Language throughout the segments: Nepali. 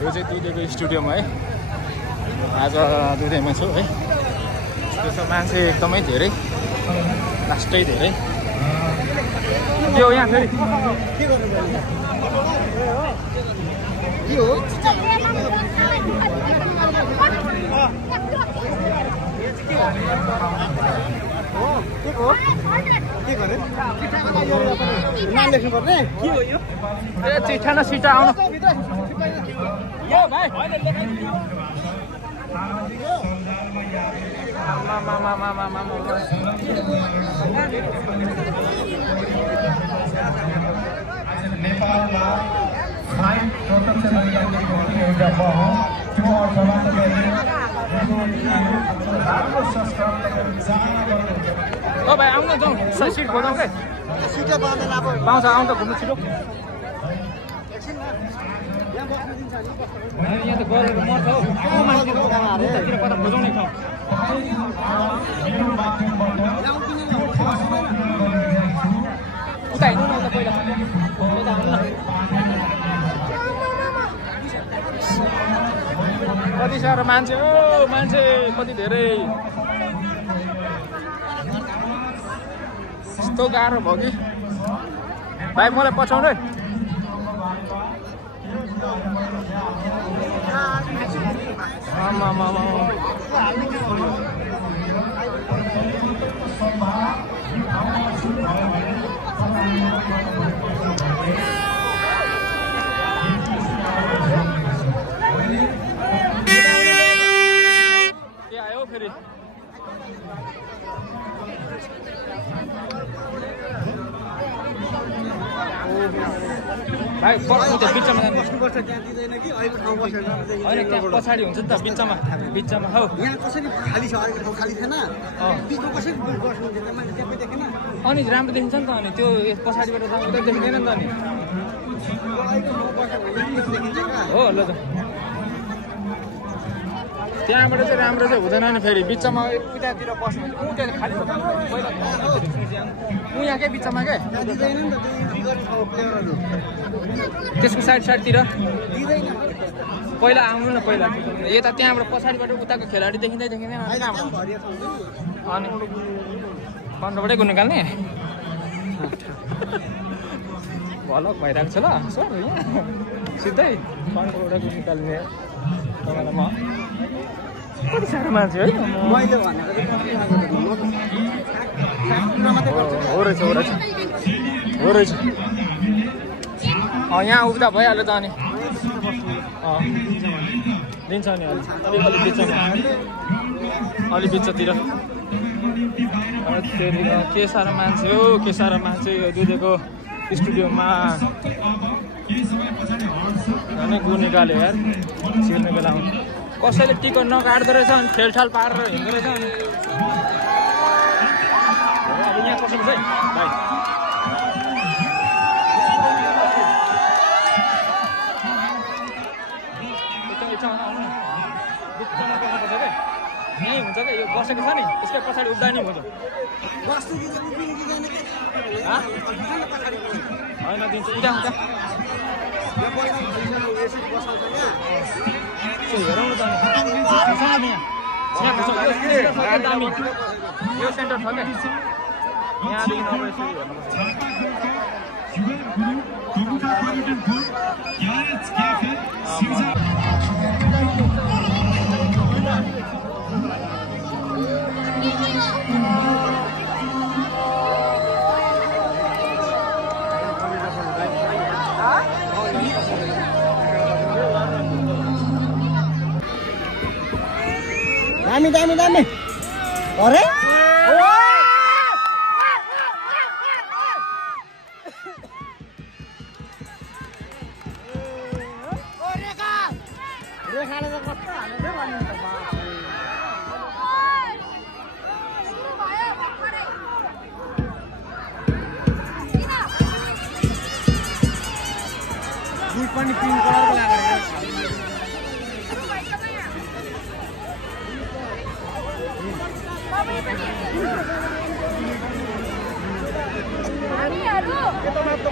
यो चाहिँ दुधेको स्टुडियम है। आज दुधेमा छु है। त्यसो मान्छे एकदमै धेरै, लास्टै धेरै। के हो यहाँ फेरि? के हो? के गरे? नाम लेख्नु पर्ने? के हो यो? ए चिठा न सिटा आउनु। यो भाइ नेपालमा फ्लाइट प्रोटेक्सन अधिकारीको एउटा म हो। त्यो अर्थमा तपाईले राम्रो संस्कार ओ भाइ आउन जाउँ, सिट खोजौँ के? सिटै पाउँदैन अब। पाउँछ, आउँ त घुम्नु छिटो। यहाँ त गरेर मर्छ हौ। मान्छेको उतातिर कता खोजौँ नै ठाउँ। उता हिँड्नु न, उता पहिला उता हाल्नु न। कति साह्रो मान्छे हो, मान्छे कति धेरै। यस्तो गाह्रो भयो कि भाइ, मलाई पछाउनु है। के आयो फेरि? भाइ बस्नु त बिचमा बस्नुपर्छ, त्यहाँ दिँदैन कि अहिले ठाउँ बसेर होइन, त्यहाँ पछाडि हुन्छ नि त, बिचमा बिचमा हौ। यहाँ कसरी खाली छ? अलिक ठाउँ खाली थिएन, बिचमा कसरी बस्नुहुन्छ? मैले त्यहाँ देखेन। अनि राम्रो देखिन्छ नि त, अनि त्यो पछाडिबाट उता देखिँदैन नि त। अनि हो ल त, त्यहाँबाट चाहिँ राम्रो चाहिँ हुँदैन नि। फेरि बिचमा उतातिर बस्नु भने ऊ त्यहाँ खाली पहिला ऊ यहाँकै बिचमा क्या, त्यसको साइडतिर पहिला आउनु न। पहिला यता त्यहाँबाट पछाडिबाट उताको खेलाडी देखिँदै देखिँदैन। अनि कन्ट्रोबाटै गु निकाल्ने भलक भइरहेको छ ल सर। यहाँ सिधै कन्ट्रोबाट गु निकाल्ने तपाईँलाई म। कति साह्रो मान्छे है। मैले भनेको हो रहेछ, हो रहेछ, हो रहेछ। यहाँ उब्दा भइहाल्यो त। अनि दिन्छ नि अलि बिचमा, अलि बिचतिर। के साह्रो मान्छे हो, के साह्रो मान्छे दुधेको स्टुडियोमा। झन् गु निकाल्यो यार छिर्ने बेलामा। कसैले टिकट नकाट्दो रहेछ, अनि ठेलठाल पारेर हिँड्दो रहेछ। अनि अब यहाँ कसैले चाहिँ भाइ यहीँ हुन्छ क्या, यो बसेको छ नि त्यसकै पछाडि उब्दा नि हुन्छ। होइन दिन्छ उता उता हेरौँ न त। दामी यो सेन्टर छ क्या, यहाँदेखि अब यसरी हेर्नुपर्छ। दामी दामी दामी। अरे रेखाले त कस्तो हालेछ भन्नु त। दुई पनि पिङ्क कलरको लागेको हामीहरु यता मात्र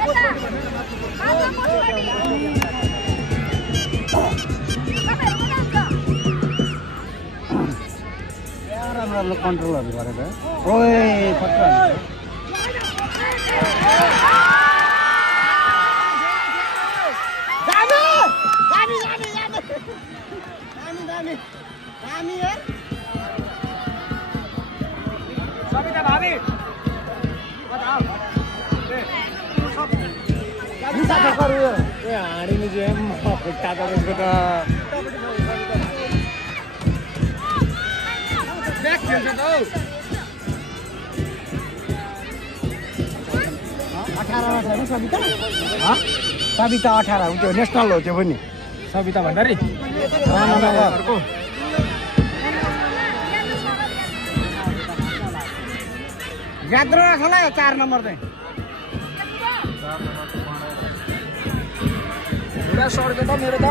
राम्रो कन्ट्रोलहरू गरेर ओए पक्का सबिता भाबी हाँडीले चाहिँ खुट्टा तपाईँको त ब्याक खेल्छ त हौ 18 छैन सबिता सबिता 18 हो त्यो नेसनल हो त्यो पनि सबिता भण्डारी राणानगरको याद राख होला 4 नम्बर चाहिँ पुरा सर्के त मेरो त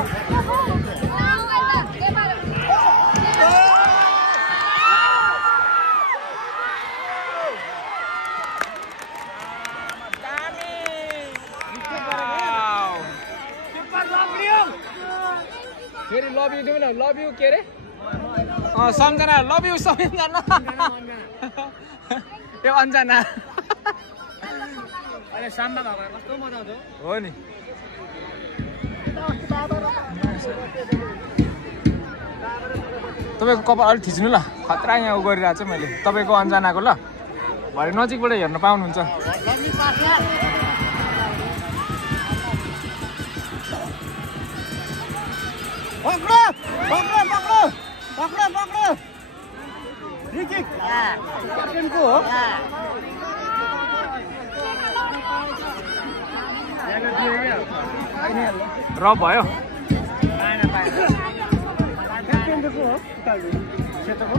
फेरि लभ यु दिउँ न लभ यु के अरे सम्झना लभ यु सम्झना त्यो अन्जना अहिले सामना भएको कस्तो मजा आउँछ हो नि तपाईँको कपाल अलिक थिच्नु ल खतरा यहाँ गरिरहेको छु मैले तपाईँको अन्जनाको ल भरे नजिकबाट हेर्न पाउनुहुन्छ पक्रो पक्रो पक्रो पक्रो पक्रो रिकिक क्याप्टेनको हो र भयो क्याप्टेनको हो सेतोको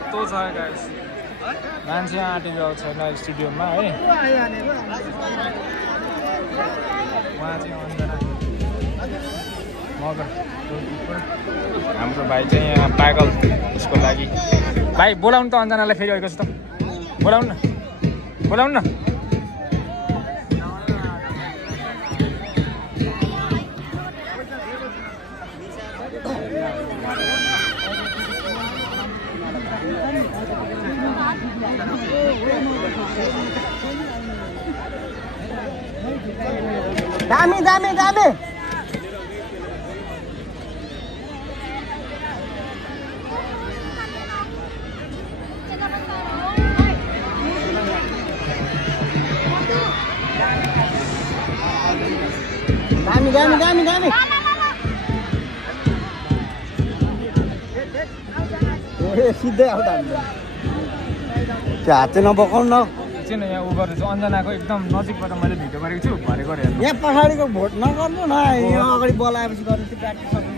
यस्तो छ गाइस मान्छे आँटेको छैन स्टेडियममा है उहाँ चाहिँ अन्जना मगर हाम्रो भाइ चाहिँ यहाँ पागल उसको लागि भाइ बोलाउनु त अन्जनालाई फेरि आएको छ त बोलाउनु न बोलाउनु न दामी दामी दामी दामी दामी दामी दामी सिधै आउँछ त्यो हात चाहिँ नबकाउनु न चाहिँ यहाँ उ गर्दैछु अन्जनाको एकदम नजिकबाट मैले भिडियो गरेको छु भरे गएर हेर्नु यहाँ पछाडिको भोट नगर्नु न यहाँ अगाडि बोलाएपछि गर्नु त्यो प्र्याक्टिस सक्नु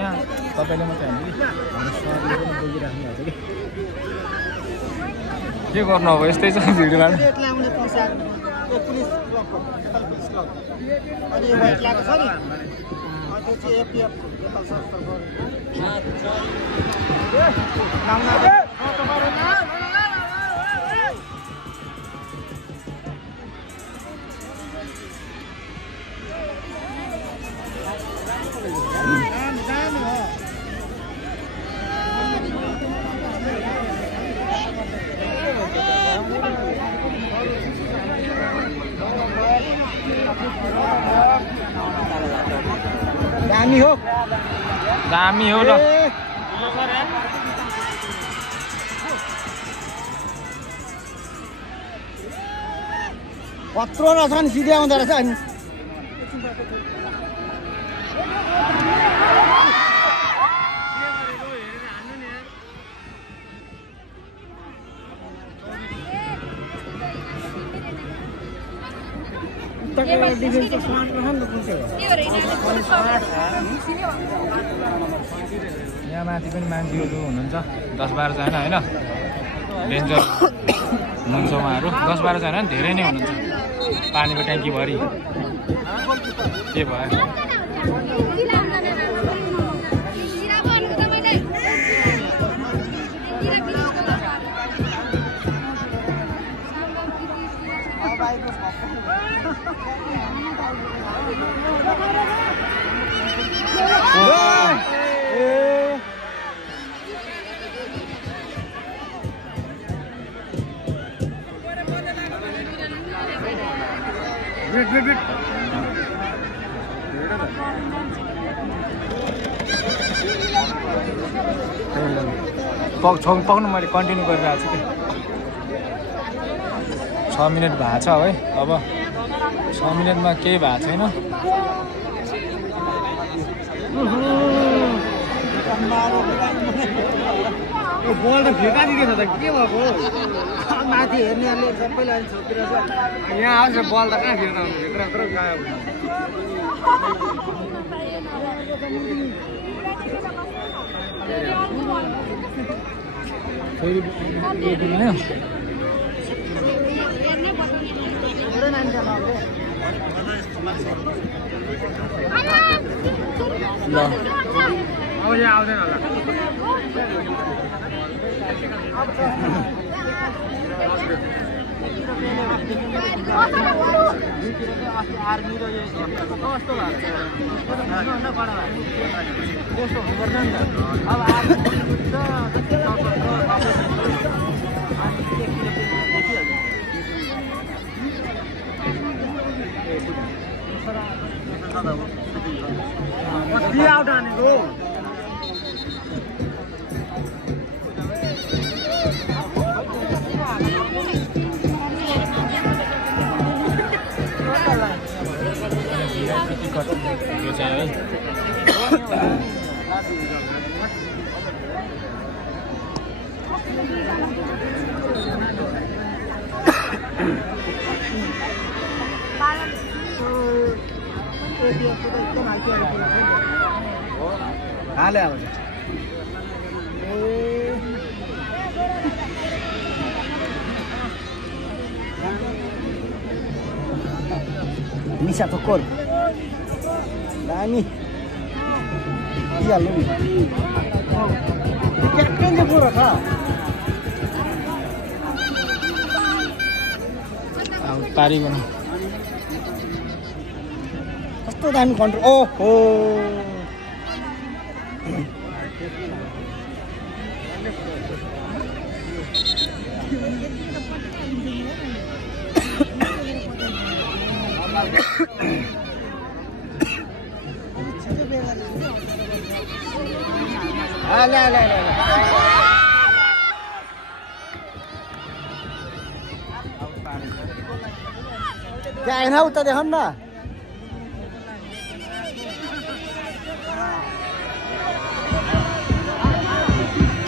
यहाँ तपाईँले मात्रै हामी सरले पनि बोलिराख्नु भएको छ कि के गर्नु अब यस्तै छ भिडियोमा ल्याउने पैसा पुलिस अनि वाइट लगाएको छ नि त्यो चाहिँ एपिएफ नेपाल सरकारको दामी हो दामी हो ल कत्रो रहेछ नि सिधै आउँदो रहेछ अनि यहाँ माथि पनि मान्छेहरू हुनुहुन्छ 10-12 जना होइन डेन्जर हुनुहुन्छ उहाँहरू 10-12 जना नि धेरै नै हुनुहुन्छ पानीको ट्याङ्की भरि के भयो पक्नु मैले कन्टिन्यू गरिरहेको छु कि 6 मिनट भएको छ है अब 6 मिनटमा केही भएको छैन बल त फेका दिँदैछ त के भएको माथि हेर्नेहरूले सबैलाई छोपिरहेछ यहाँ आउँछ बल त कहाँ फेर्न आउँछ भित्र गायब अब यहाँ आउँदैन होला आर्मी र यो कस्तो त्यस्तो हुनुपर्छ नि त अब आउट हानेको यो चाहिँ है हाले अब निशा तो कोर दामी दिहाल्नु नि क्याप्टेन चाहिँ पुरो छ पारिगन कस्तो दामी कन्ट्रोल ओहो क्या आएन उता देखाउन न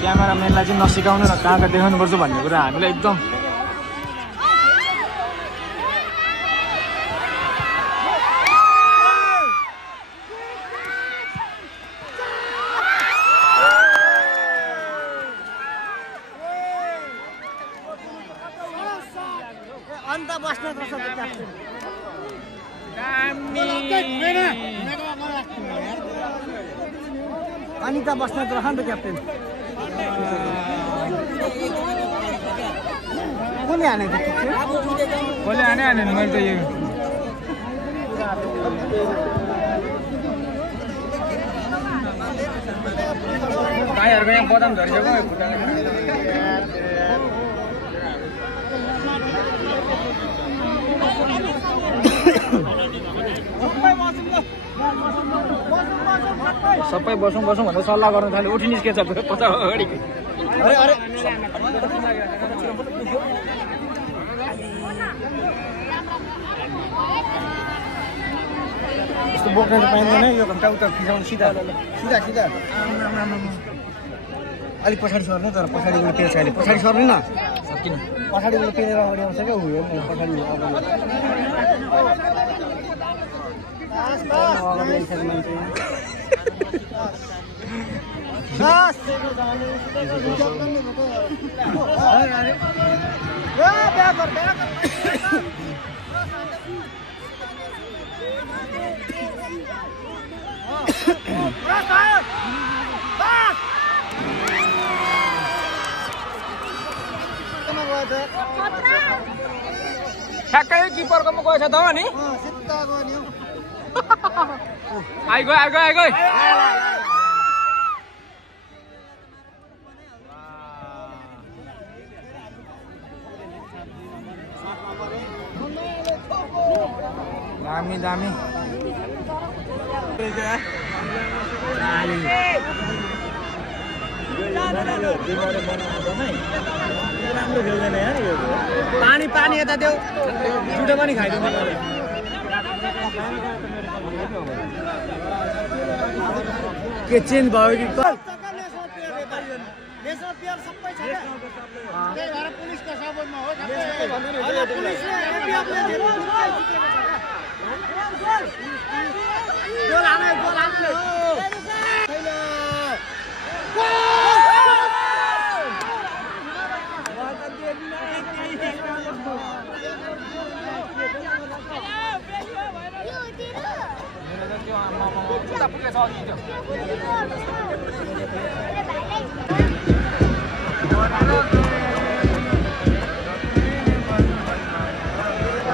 क्यामेराम्यानलाई चाहिँ नसिकाउनु न कहाँ देखाउनुपर्छ भन्ने कुरा हामीलाई एकदम अन्त बस्न पर्छ क्याप्टेन अनिता बस्नेत रह नि त क्याप्टेन कसले हानेको कसले हाने मैले त यो भाइहरूको यहाँ बदाम झरिसक्यो खुट्टाले सबै बसौँ भनेर सल्लाह गर्न थाल्यो उठि निस्केछ पचास अगाडि अरे अरे यस्तो बोक्न त पाइँदैन यो घन्टा उता फिजाउनु सिधा सिधा सिधा अलिक पछाडि सर्नु तर पछाडि उल्टेको छ अहिले पछाडि सर्नु न किन पछाडिबाट पेलेर अगाडि आउँछ क्या उयो पछाडि ठ्याक्कै किपरकोमा गएछ त अनि आइगयो आइगयो आइगयो दामी दामी पानी पानी यता देऊ जुटो पनि खाइदिनु के चेन्ज भयो कि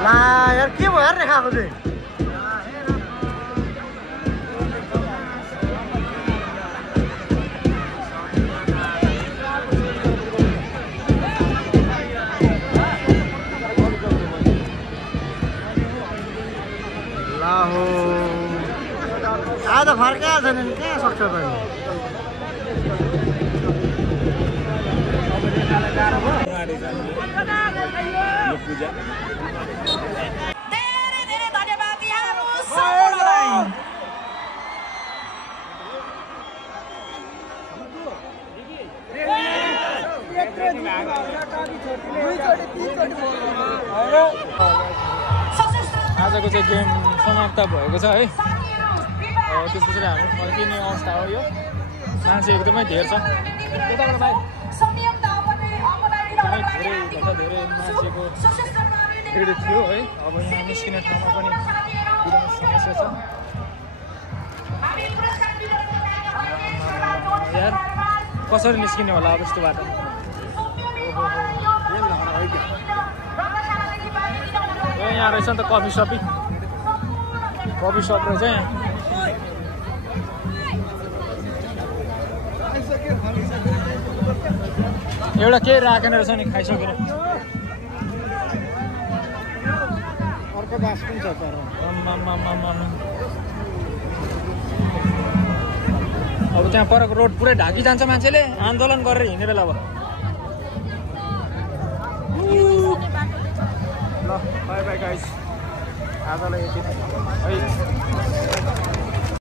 ला यार के भयो यार खाएको चाहिँ आज फर्किहाल्छ नि कहाँ सक्छ पनि आजको चाहिँ गेम समाप्त भएको छ है त्यस पछाडि हामी फर्किने अवस्था हो यो मान्छे एकदमै धेर छ धेरै मान्छेको भिड थियो है अब यहाँ निस्किने ठाउँमा पनि समस्या छ यार कसरी निस्किने होला अब यस्तो बाटो यहाँ रहेछ नि त कफी सप रहेछ यहाँ एउटा केही राखेन रहेछ नि खाइसकेर अर्को बास पनि छ तर अब त्यहाँ परको रोड पुरै ढाकिजान्छ मान्छेले आन्दोलन गरेर हिँड्ने बेला अब ल बाई बाई गाइस आजलाई यति है